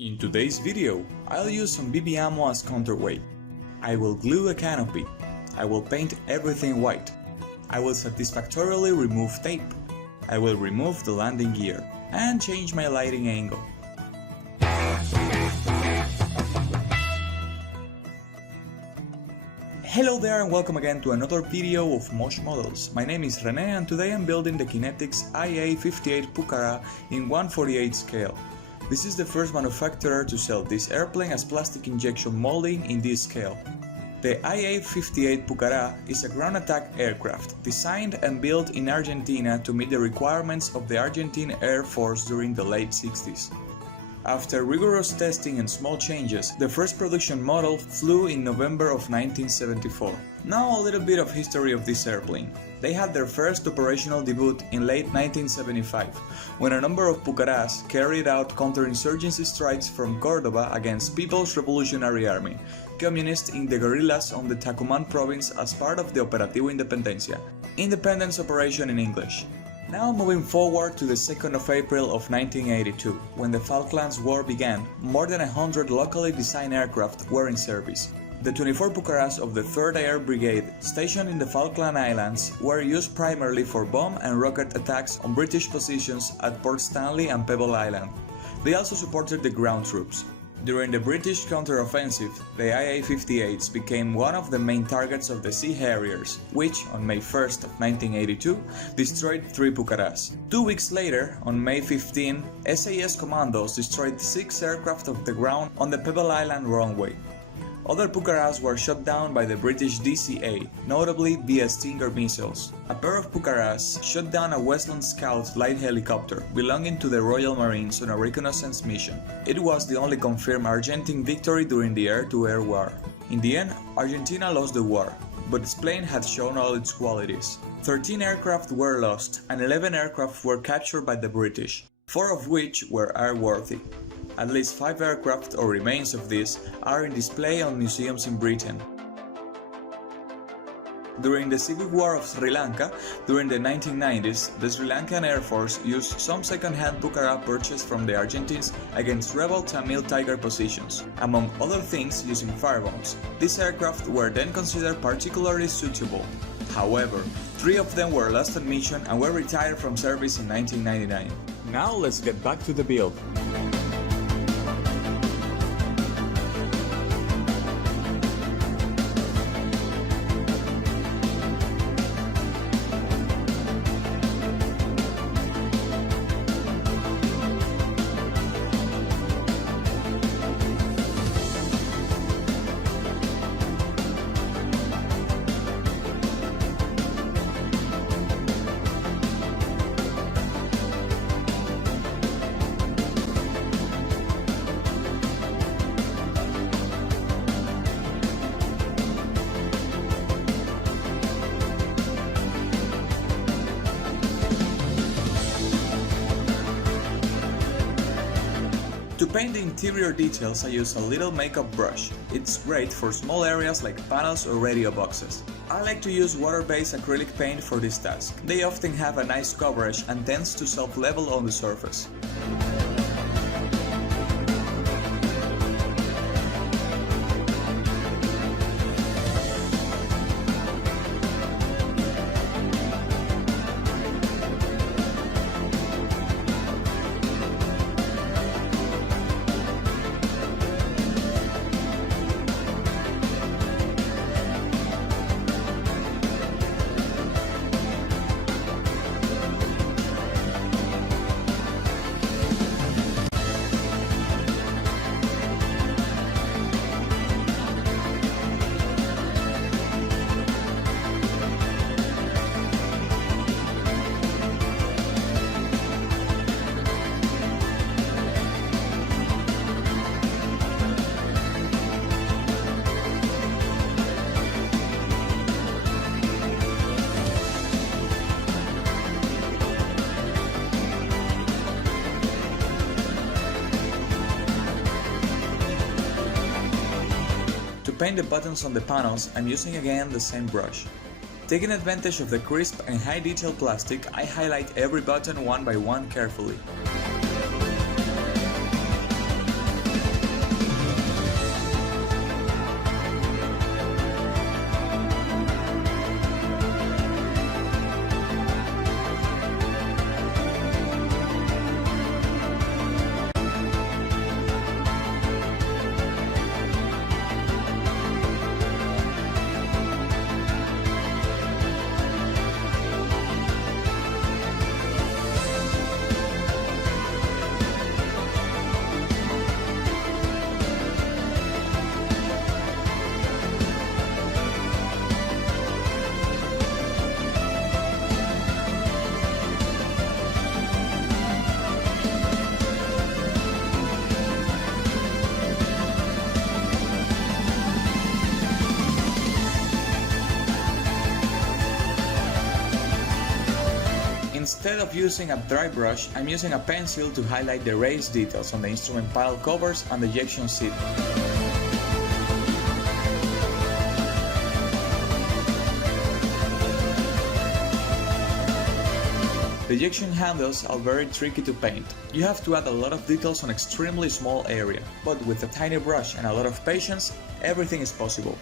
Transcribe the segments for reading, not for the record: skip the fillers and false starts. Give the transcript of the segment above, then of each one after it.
In today's video, I'll use some BB ammo as counterweight. I will glue a canopy. I will paint everything white. I will satisfactorily remove tape. I will remove the landing gear and change my lighting angle. Hello there and welcome again to another video of Mosh Models. My name is René and today I'm building the Kinetic's IA-58 Pucará in 1/48 scale. This is the first manufacturer to sell this airplane as plastic injection molding in this scale. The IA-58 Pucará is a ground attack aircraft designed and built in Argentina to meet the requirements of the Argentine Air Force during the late 60s. After rigorous testing and small changes, the first production model flew in November of 1974. Now a little bit of history of this airplane. They had their first operational debut in late 1975, when a number of Pucarás carried out counterinsurgency strikes from Córdoba against People's Revolutionary Army, communists in the guerrillas on the Tucumán province as part of the Operativo Independencia, Independence Operation in English. Now moving forward to the 2nd of April of 1982, when the Falklands War began, more than 100 locally designed aircraft were in service. The 24 Pucarás of the 3rd Air Brigade, stationed in the Falkland Islands, were used primarily for bomb and rocket attacks on British positions at Port Stanley and Pebble Island. They also supported the ground troops. During the British counter-offensive, the IA-58s became one of the main targets of the Sea Harriers, which, on May 1st of 1982, destroyed 3 Pucarás. 2 weeks later, on May 15, SAS commandos destroyed 6 aircraft off the ground on the Pebble Island runway. Other Pucarás were shot down by the British DCA, notably via Stinger missiles. A pair of Pucarás shot down a Westland Scout light helicopter belonging to the Royal Marines on a reconnaissance mission. It was the only confirmed Argentine victory during the air-to-air war. In the end, Argentina lost the war, but its plane had shown all its qualities. 13 aircraft were lost and 11 aircraft were captured by the British, 4 of which were airworthy. At least 5 aircraft or remains of these are in display on museums in Britain. During the Civil War of Sri Lanka, during the 1990s, the Sri Lankan Air Force used some second-hand Pucará purchased from the Argentines against rebel Tamil Tiger positions, among other things using firebombs. These aircraft were then considered particularly suitable. However, 3 of them were lost on mission and were retired from service in 1999. Now let's get back to the build. To paint the interior details, I use a little makeup brush. It's great for small areas like panels or radio boxes. I like to use water-based acrylic paint for this task. They often have a nice coverage and tends to self-level on the surface. To paint the buttons on the panels, I'm using again the same brush. Taking advantage of the crisp and high detail plastic, I highlight every button one by one carefully. Instead of using a dry brush, I'm using a pencil to highlight the raised details on the instrument panel covers and the ejection seat. The ejection handles are very tricky to paint. You have to add a lot of details on extremely small area, but with a tiny brush and a lot of patience, everything is possible.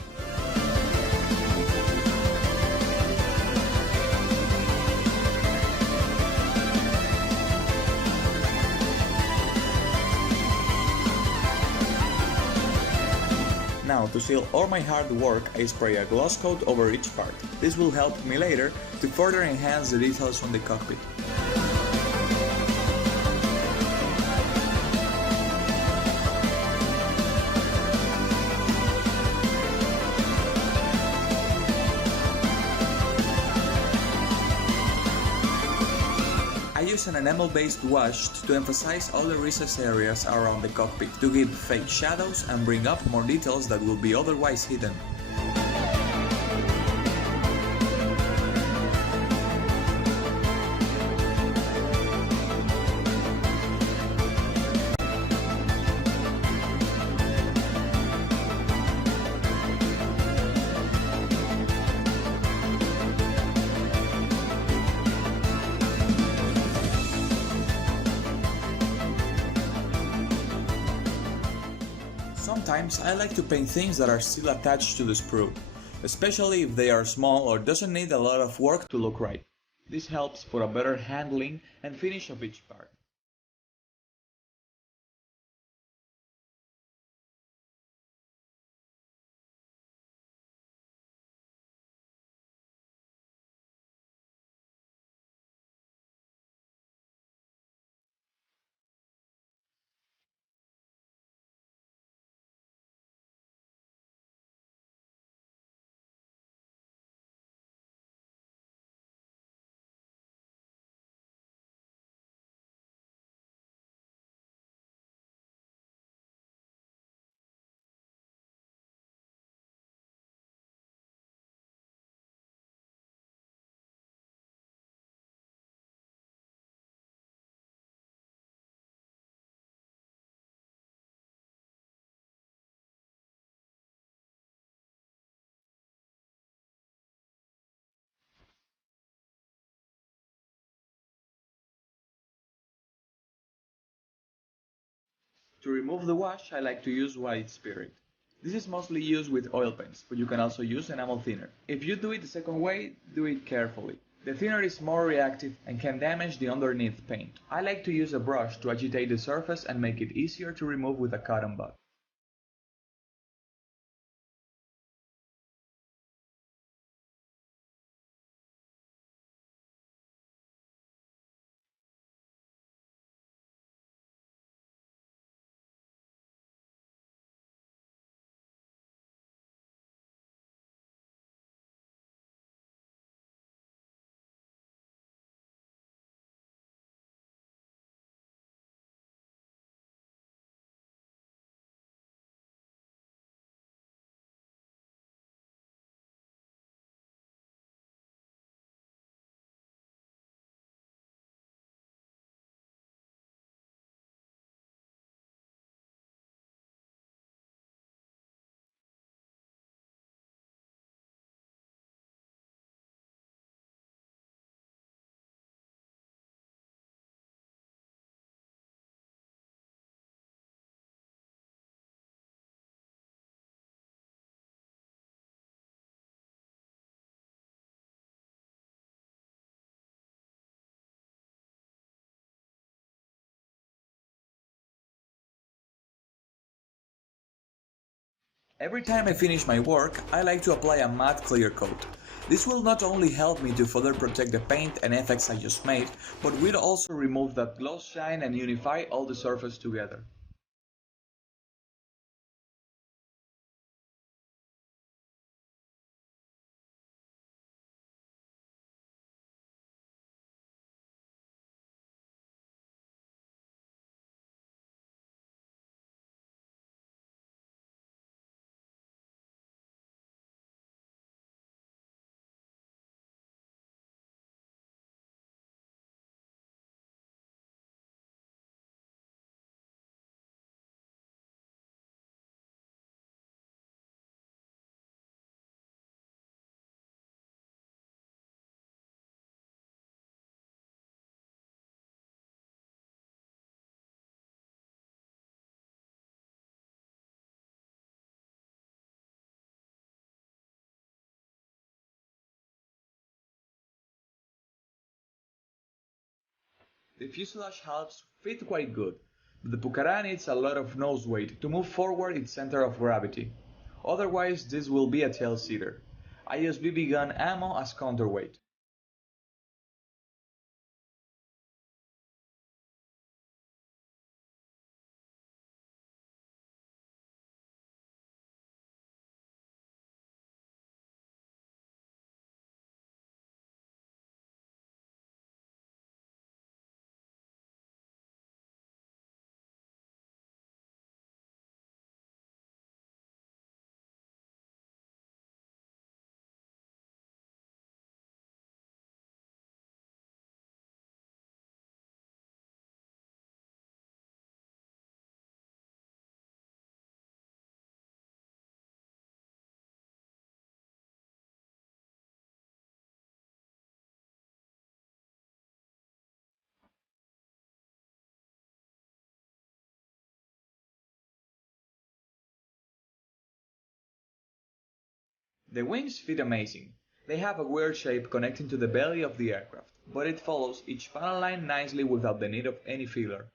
Now, to seal all my hard work, I spray a gloss coat over each part. This will help me later to further enhance the details on the cockpit. I use an enamel-based wash to emphasize all the recessed areas around the cockpit to give fake shadows and bring up more details that will be otherwise hidden. Sometimes I like to paint things that are still attached to the sprue, especially if they are small or doesn't need a lot of work to look right. This helps for a better handling and finish of each part. To remove the wash, I like to use white spirit. This is mostly used with oil paints, but you can also use enamel thinner. If you do it the second way, do it carefully. The thinner is more reactive and can damage the underneath paint. I like to use a brush to agitate the surface and make it easier to remove with a cotton bud. Every time I finish my work, I like to apply a matte clear coat. This will not only help me to further protect the paint and effects I just made, but will also remove that gloss shine and unify all the surface together. The fuselage halves fit quite good, but the Pucará needs a lot of nose weight to move forward its center of gravity. Otherwise, this will be a tail-seater. I use BB gun ammo as counterweight. The wings fit amazing. They have a weird shape connecting to the belly of the aircraft, but it follows each panel line nicely without the need of any filler.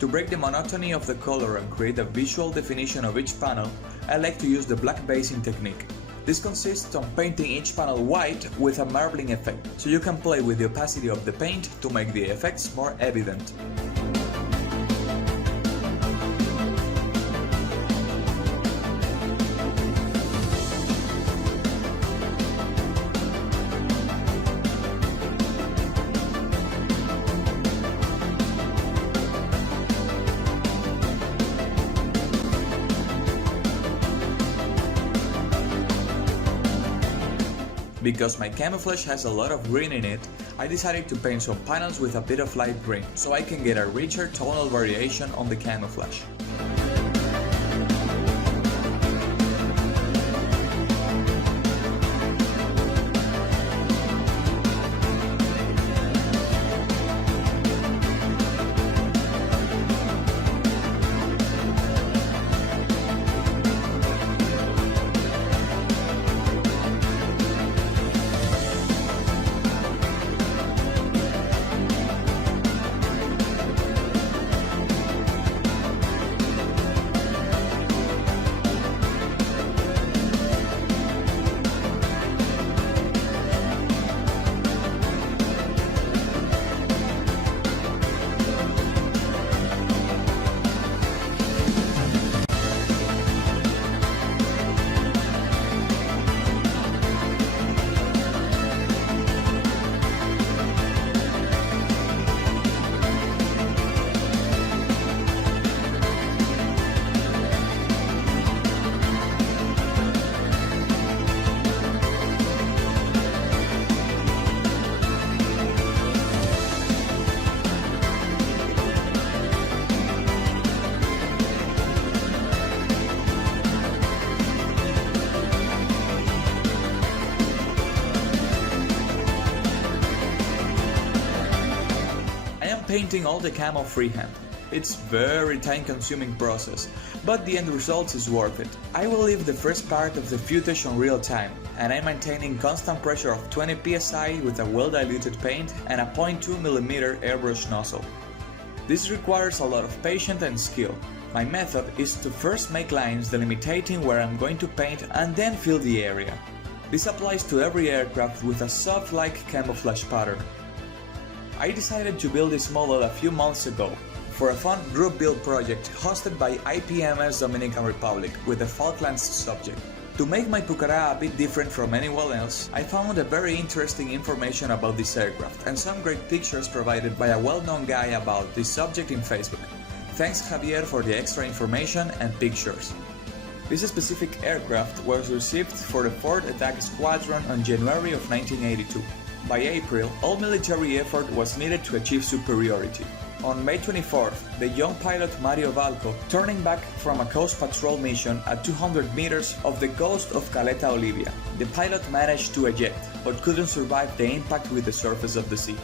To break the monotony of the color and create a visual definition of each panel, I like to use the black basing technique. This consists on painting each panel white with a marbling effect, so you can play with the opacity of the paint to make the effects more evident. Because my camouflage has a lot of green in it, I decided to paint some panels with a bit of light green, so I can get a richer tonal variation on the camouflage. Painting all the camo freehand. It's very time-consuming process, but the end result is worth it. I will leave the first part of the footage on real time, and I'm maintaining constant pressure of 20 psi with a well-diluted paint and a 0.2mm airbrush nozzle. This requires a lot of patience and skill. My method is to first make lines delimiting where I'm going to paint and then fill the area. This applies to every aircraft with a soft-like camouflage pattern. I decided to build this model a few months ago for a fun group build project hosted by IPMS Dominican Republic with the Falklands subject. To make my Pucará a bit different from anyone else, I found a very interesting information about this aircraft and some great pictures provided by a well-known guy about this subject in Facebook. Thanks Javier for the extra information and pictures. This specific aircraft was received for the 4th Attack Squadron on January of 1982. By April, all military effort was needed to achieve superiority. On May 24th, the young pilot Mario Valko, turning back from a coast patrol mission at 200 meters off the coast of Calera Olivia. The pilot managed to eject, but couldn't survive the impact with the surface of the sea.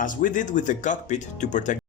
as we did with the cockpit to protect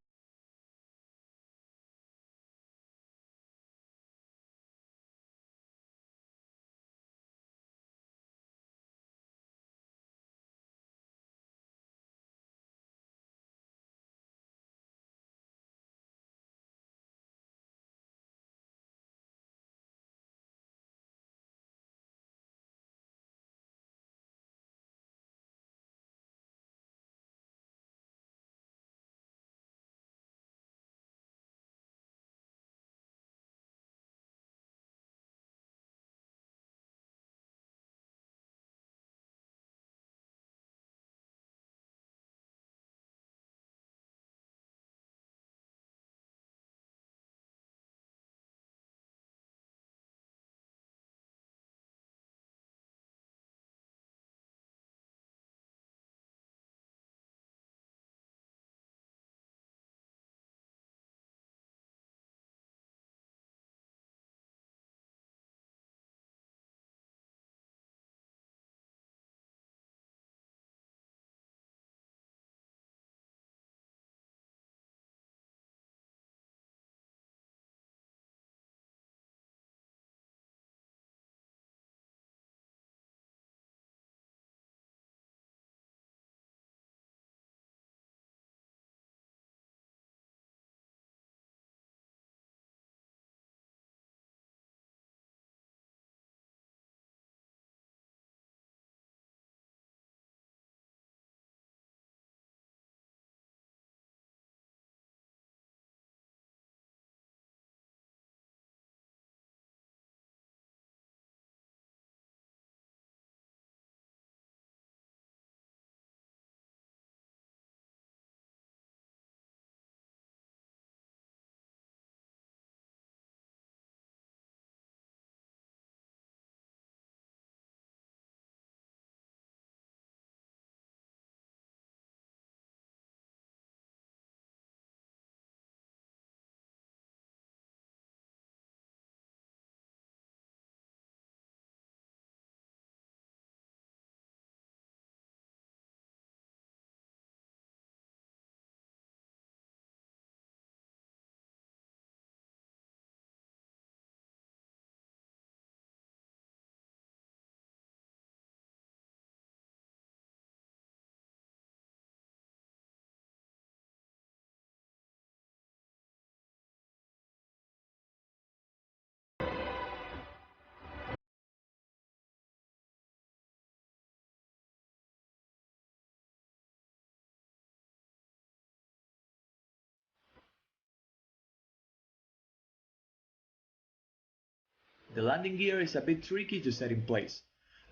the landing gear is a bit tricky to set in place.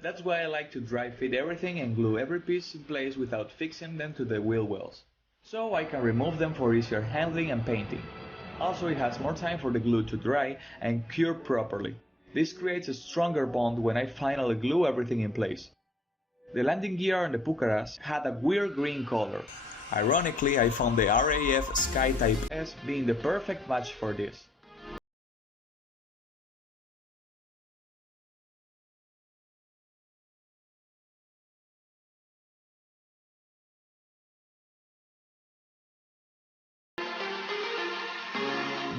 That's why I like to dry fit everything and glue every piece in place without fixing them to the wheel wells, so I can remove them for easier handling and painting. Also, it has more time for the glue to dry and cure properly. This creates a stronger bond when I finally glue everything in place. The landing gear on the Pucarás had a weird green color. Ironically, I found the RAF Sky Type S being the perfect match for this.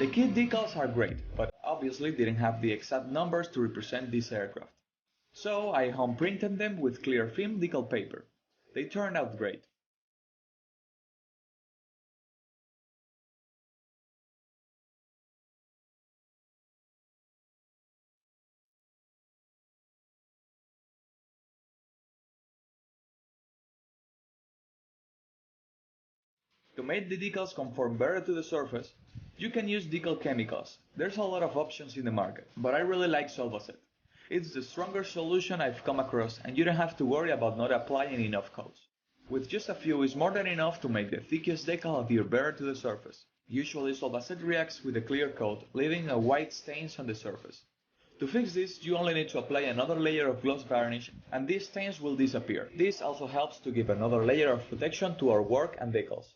The kit decals are great, but obviously didn't have the exact numbers to represent this aircraft. So I home printed them with clear film decal paper. They turned out great. To make the decals conform better to the surface, you can use decal chemicals. There's a lot of options in the market, but I really like Solvacet. It's the strongest solution I've come across, and you don't have to worry about not applying enough coats. With just a few is more than enough to make the thickest decal adhere better to the surface. Usually Solvacet reacts with a clear coat, leaving a white stains on the surface. To fix this, you only need to apply another layer of gloss varnish and these stains will disappear. This also helps to give another layer of protection to our work and decals.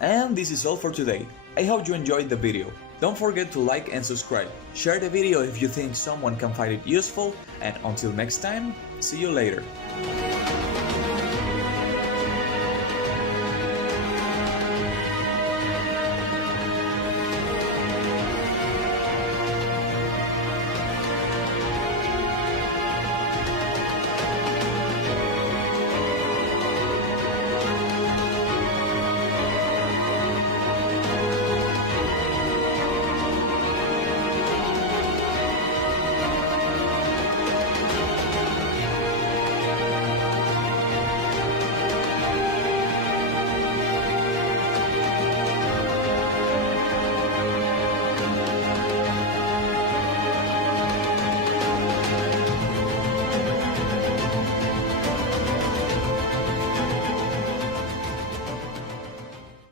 And this is all for today. I hope you enjoyed the video. Don't forget to like and subscribe. Share the video if you think someone can find it useful, and until next time, see you later.